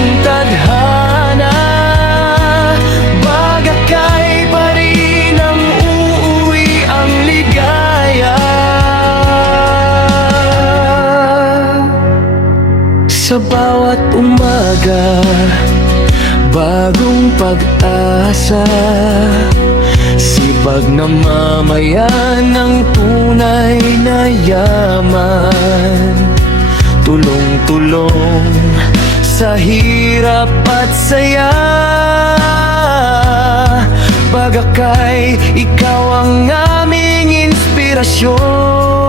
ng tadhana, bagakay pa rin ang uuwi ang ligaya. Sa bawat umaga, bagong pag-asa, sipag na mamayan ng tunay na yaman. Tulong-tulong sa hirap at saya, bagakay ikaw ang aming inspirasyon.